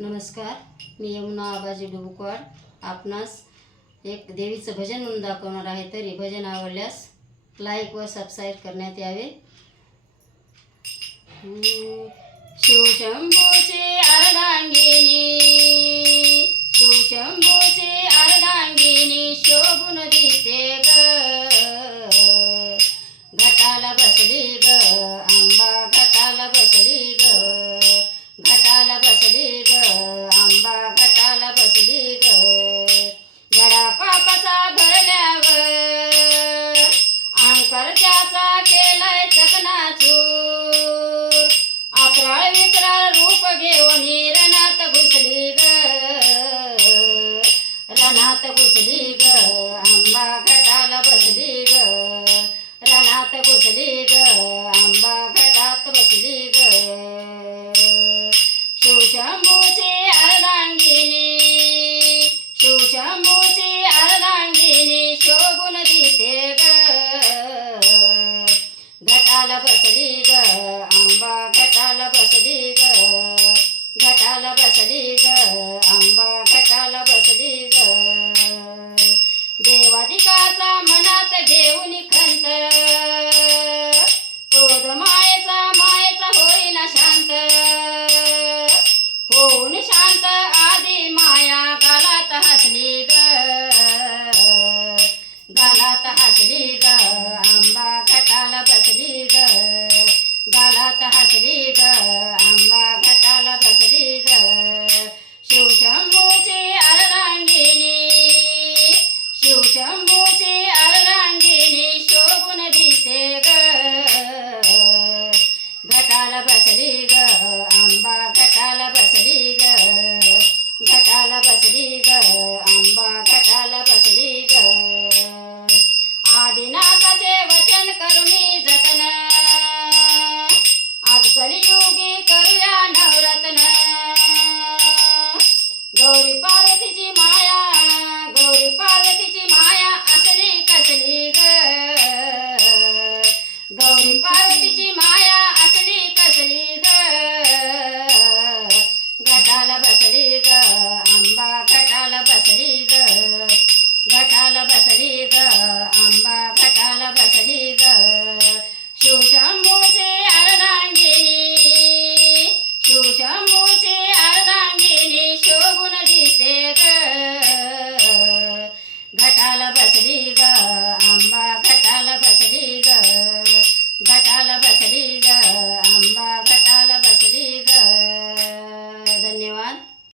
नमस्कार, मी यमुना आबाजी डुबुकवाड आपणास एक देवीचं भजन म्हणून दाखवणार आहे. तरी भजन आवडल्यास लाईक व सबस्क्राईब करण्यात यावे. शिवशंभूची अर्धांगिनी, शिवशंभूची अर्धांगिनी शोभून दिसते ग. घटाला बसली ग आंबा, घटाला बसली ग, घटाला बसली ग आंबा, घटाला बसली ग. घडा पापाचा भरल्यावर अंकर त्याचा केलाय चकनाचूर. अकराळ विकराळ रूप घेऊन रणात घुसली ग, रणात घुसली ग आंबा, घटाला बसली ग, रणात घुसली ग आंबा, घटात बसली ग. शिवशंभूची अर्धांगिनी, शिवशंभूची अर्धांगिनी शोभून दिसते ग. घटाला बसली ग आंबा, घटाला बसली ग, घटाला बसली ग आंबा, घटाला बसली ग. देवाधिकाचा मनात घेऊन खंत, क्रोध मायेचा होईना शांत, होऊन शांत आधी माया गालात हसली ग, गालात हसली ग आंबा, घटाला बसली ग, गालात हसली ग आंबा,